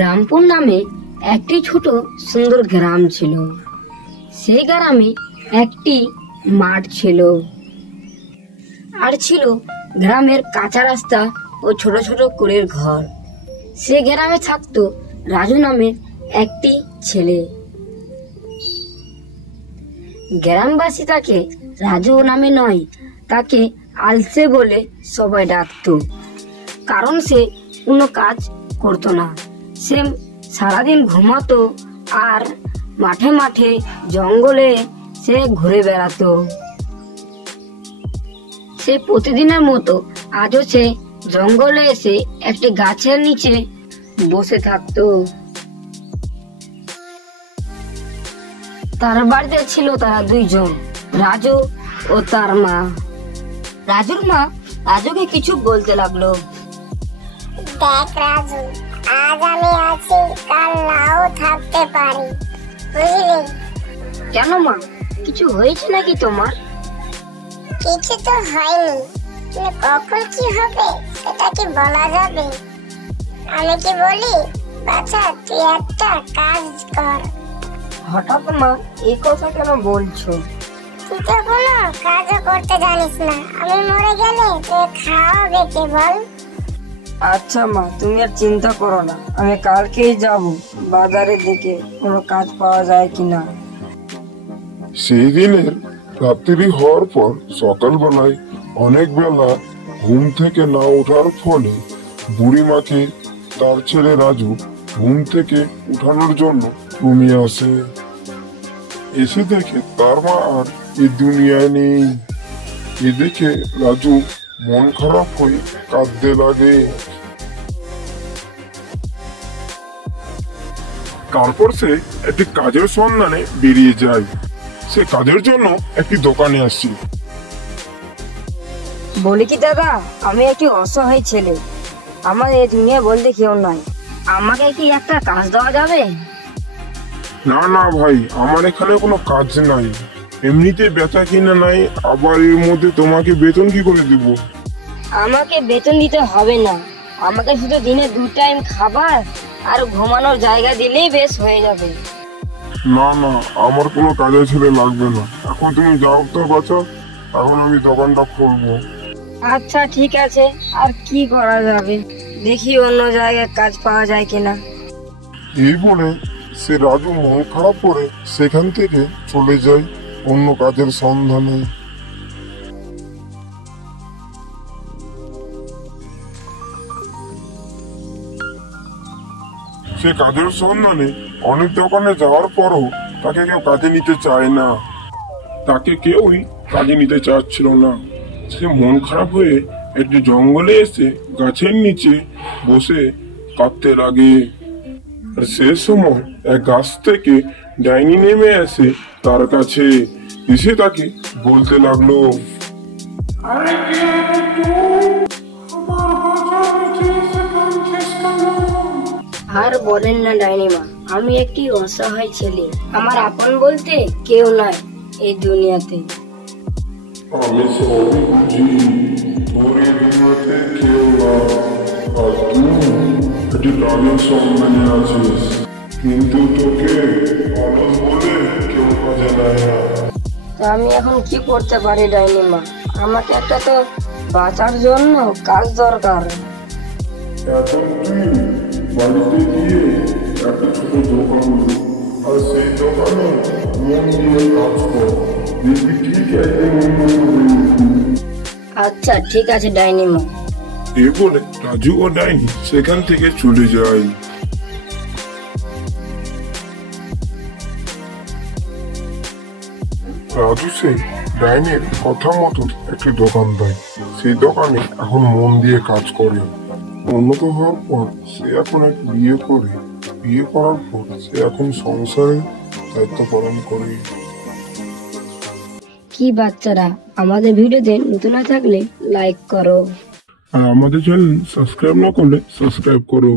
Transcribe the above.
রামপুর নামে একটি ছোট সুন্দর গ্রাম ছিল। সেই গ্রামে একটি মাঠ ছিল, আর ছিল গ্রামের কাঁচা রাস্তা ও ছোট ছোট কুড়ের ঘর। সে গ্রামে থাকতো রাজু নামে একটি ছেলে। গ্রামবাসী তাকে রাজু নামে নয়, তাকে আলসে বলে সবাই ডাকতো, কারণ সে কোনো কাজ করতো না। সে সারাদিন ঘুমাতো আর মাঠে মাঠে জঙ্গলে সে ঘুরে বেড়াতো। সে প্রতিদিনের মতো আজও সে জঙ্গলে এসে একটি গাছের নিচে বসে থাকতো। তার বাড়িতে ছিল তারা দুইজন, রাজু ও তার মা। রাজুর মা রাজুকে কিছু বলতে লাগলো। দেখ রাজু, আজ আমি আছি, কাল নাও থাকতে পারি, বুঝলি? কেন মা, কিছু হয়েছে নাকি তোমার? কিছু তো হয়নি, কিন্তু কখন কি হবে সেটা কি বলা যাবে? আমি কি বলি, বাচ্চা তুই একটা কাজ কর। হঠাৎ মা এই কথা কেন বলছো? তুই তো কোনো কাজও করতে জানিস না, আমি মরে গেলে তুই খাওয়াবে কে বল? আচ্ছা মা, তুমি আর চিন্তা করো না, আমি কালকেই যাব বাজারে দেখে কোনো কাজ পাওয়া যায় কিনা। সেই দিনের রাত্রি হওয়ার পর সকালবেলায় অনেক বেলা ঘুম থেকে না ওঠার ফলে বুড়িমাকে তার ছেলে রাজু ঘুম থেকে উঠানোর জন্য ঘুমিয়ে আসে। এসে দেখে তার মা আর এই দুনিয়ায় নেই। এ দেখে রাজু মন খারাপ হয়ে কাঁদতে লাগে। তারপর সে একটি কাজের সন্ধানে বেরিয়ে যায়। সে কাজের জন্য একটি দোকানে আসছে। বলি কি দাদা, আমি একটি অসহায় ছেলে, আমার এই দুনিয়া বলতে কেউ নাই, আমাকে কি একটা কাজ দেওয়া যাবে? না না ভাই, আমার এখানে কোনো কাজ নাই, এমনিতে বেচা কিনা নাই, আবার এর মধ্যে তোমাকে বেতন কি করে দিব? আমাকে বেতন দিতে হবে না, আমাকে শুধু দিনে 2 টাইম খাবার আর ঘুমানোর জায়গা দিলেই বেশ হয়ে যাবে। না না, আমার কোনো কাজের ছেলে লাগবে না, এখন তুমি যাও তো বাচ্চা, এখন আমি দোকানটা খুলবো। আচ্ছা ঠিক আছে, আর কি করা যাবে, দেখি অন্য জায়গায় কাজ পাওয়া যায় কিনা। এই বলে সে রাজু মন খারাপ করে সেখান থেকে চলে যায় অন্য কাজের সন্ধানে। সে কাজের সন্ধানে অনেক দোকানে যাওয়ার পরও তাকে কেউ কাজে নিতে চায় না, তাকে কেউই কাজে নিতে চাচ্ছিল না। সে মন খারাপ হয়ে একটি জঙ্গলে এসে গাছের নিচে বসে কাঁদতে লাগে। আর সে সময় এক গাছ থেকে ডাইনি নেমে আসে তার কাছে, এসে তাকে বলতে লাগলো, আর বলেন না ডাইনিমা, আমি একটি অসহায় ছেলে, আমার আপন বলতে কেউ নাই এই দুনিয়াতে। আমি সবই বুঝি, তোর এই দুনিয়াতে কেউ না, আর তুই একটি কাজের সন্ধানে আছিস, কিন্তু তোকে মানুষ বলে কেউ কাজে নেয় না। তা আমি এখন কি করতে পারি ডাইনিমা? আমাকে একটা তো বাঁচার জন্য কাজ দরকার। এখন তুই বাড়িতে গিয়ে একটা ছোট দোকান দিবি, আর সেই দোকানে মন দিয়ে কাজ কর, দেখবি ঠিক একদিন উন্নত হয়ে উঠবি। আচ্ছা ঠিক আছে ডাইনিমা। এ বলে রাজু ও ডাইনি সেখান থেকে চলে যায়। রাজু সে ডাইনির কথা মতো একটি দোকান দেয়। সেই দোকানে এখন মন দিয়ে কাজ করে। উন্নত হওয়ার পর সে এখন এক বিয়ে করে, বিয়ে করার পর সে এখন সংসারে দায়িত্ব পালন করে। কি বাচ্চারা, আমাদের ভিডিওতে নতুন না থাকলে লাইক করো, আর আমাদের চ্যানেল সাবস্ক্রাইব না করলে সাবস্ক্রাইব করো।